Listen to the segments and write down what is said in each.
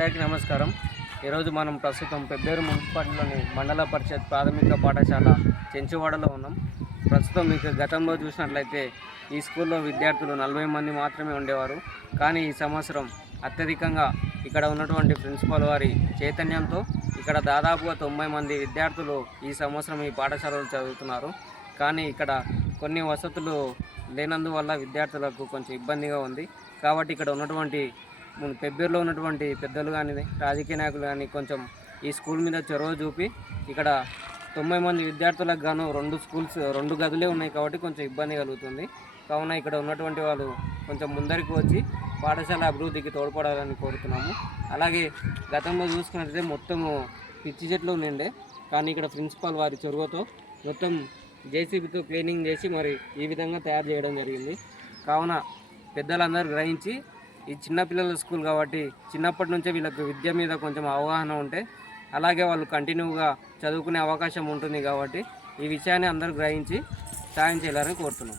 అందరికీ నమస్కారం. ఈరోజు మనం ప్రస్తుతం పెబ్బేరు మున్సిపాలిటీలోని మండల పరిషత్ ప్రాథమిక పాఠశాల చెంచువాడలో ఉన్నాం. ప్రస్తుతం మీకు గతంలో చూసినట్లయితే ఈ స్కూల్లో విద్యార్థులు నలభై మంది మాత్రమే ఉండేవారు. కానీ ఈ సంవత్సరం అత్యధికంగా ఇక్కడ ఉన్నటువంటి ప్రిన్సిపాల్ వారి చైతన్యంతో ఇక్కడ దాదాపుగా తొంభై మంది విద్యార్థులు ఈ సంవత్సరం ఈ పాఠశాలలో చదువుతున్నారు. కానీ ఇక్కడ కొన్ని వసతులు లేనందువల్ల విద్యార్థులకు కొంచెం ఇబ్బందిగా ఉంది. కాబట్టి ఇక్కడ ఉన్నటువంటి మన పెబ్బేరులో ఉన్నటువంటి పెద్దలు కానీ రాజకీయ నాయకులు కానీ కొంచెం ఈ స్కూల్ మీద చొరవ చూపి ఇక్కడ తొంభై మంది విద్యార్థులకు గాను రెండు స్కూల్స్ రెండు గదులే ఉన్నాయి కాబట్టి కొంచెం ఇబ్బంది కలుగుతుంది. కావున ఇక్కడ ఉన్నటువంటి వాళ్ళు కొంచెం ముందరికి వచ్చి పాఠశాల అభివృద్ధికి తోడ్పడాలని కోరుతున్నాము. అలాగే గతంలో చూసుకున్నట్లయితే మొత్తము పిచ్చి చెట్లు ఉండే కానీ ఇక్కడ ప్రిన్సిపాల్ వారి చొరవతో మొత్తం జేసీబీతో క్లీనింగ్ చేసి మరి ఈ విధంగా తయారు చేయడం జరిగింది. కావున పెద్దలందరూ గ్రహించి ఈ చిన్నపిల్లల స్కూల్ కాబట్టి చిన్నప్పటి నుంచే వీళ్ళకి విద్య మీద కొంచెం అవగాహన ఉంటే అలాగే వాళ్ళు కంటిన్యూగా చదువుకునే అవకాశం ఉంటుంది కాబట్టి ఈ విషయాన్ని అందరూ గ్రహించి సాయం చేయాలని కోరుతున్నాం.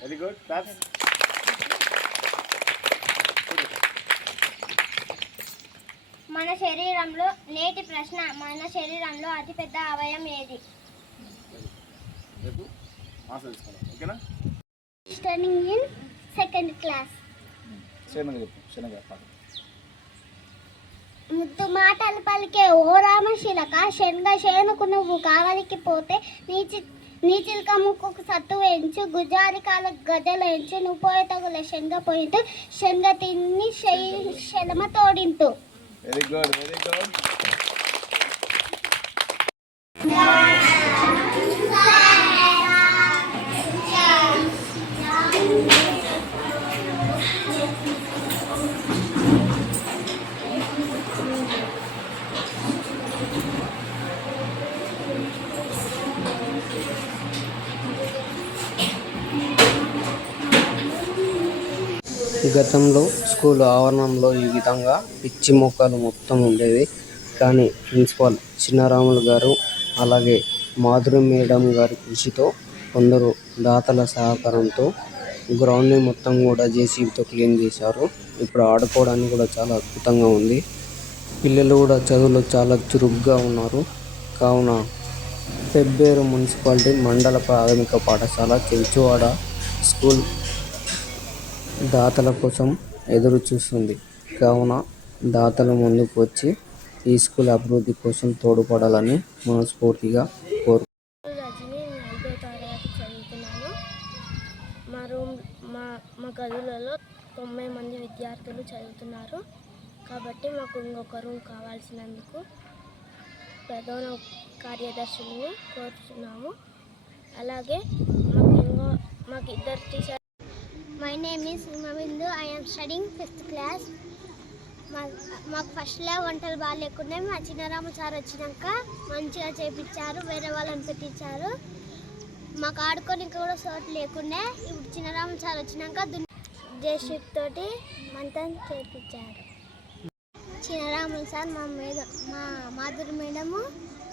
very good claps మన శరీరంలో నేటి ప్రశ్న మన శరీరంలో అతిపెద్ద అవయం ఏది? ఓకేనా? స్టర్నింగ్ ఇన్ సెకండ్ క్లాస్ ముద్దు మాటలు పలికే ఓ రామశిలక శనగ శేనుకు నువ్వు కావలికి పోతే నీచి నీ చిలక ముక్కుకు సత్తు వేయించు గుజారి కాల గజలు వేయించు నువ్వు పోయే తగుల శనగ పోయింటు శనగ తిని శలమ తోడింటు వెరీ గుడ్ వెరీ గుడ్ గతంలో స్కూల్ ఆవరణంలో ఈ విధంగా పిచ్చి మొక్కలు మొత్తం ఉండేవి. కానీ ప్రిన్సిపాల్ చిన్నారాములు గారు అలాగే మాధురి మేడం గారి కృషితో కొందరు దాతల సహకారంతో గ్రౌండ్ని మొత్తం కూడా జేసీబీతో క్లీన్ చేశారు. ఇప్పుడు ఆడుకోవడానికి కూడా చాలా అద్భుతంగా ఉంది. పిల్లలు కూడా చదువులో చాలా చురుగ్గా ఉన్నారు. కావున పెబ్బేరు మున్సిపాలిటీ మండల ప్రాథమిక పాఠశాల చెంచువాడ స్కూల్ దాతల కోసం ఎదురు చూస్తుంది. కావున దాతలు ముందుకు వచ్చి ఈ స్కూల్ అభివృద్ధి కోసం తోడ్పడాలని మనస్ఫూర్తిగా కోరు ఐదో చదువుతున్నాను మా రూమ్ మా మా గదులలో తొంభై మంది విద్యార్థులు చదువుతున్నారు. కాబట్టి మాకు ఇంకొక రూమ్ కావాల్సినందుకు ప్రధాన కార్యదర్శులను కోరుతున్నాము. అలాగే మాకు ఇంకో మాకు ఇద్దరు teacher my name is Himabindu I am studying fifth class మా మాకు ఫస్ట్లో వంటలు బాగా లేకుండా మా చిన్నరామ సార్ వచ్చినాక మంచిగా చేపించారు వేరే వాళ్ళని పెట్టించారు. మాకు ఆడుకోనికి కూడా చోటు లేకుండా ఇప్పుడు చిన్నరామ సార్ వచ్చినాక దున్ జేషిప్ తోటి మంతం చేపించారు. చిన్నరాములు సార్ మా మేడం మా మాధురి మేడము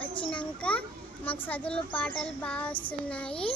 వచ్చినాక మాకు చదువులు పాటలు బాగా వస్తున్నాయి.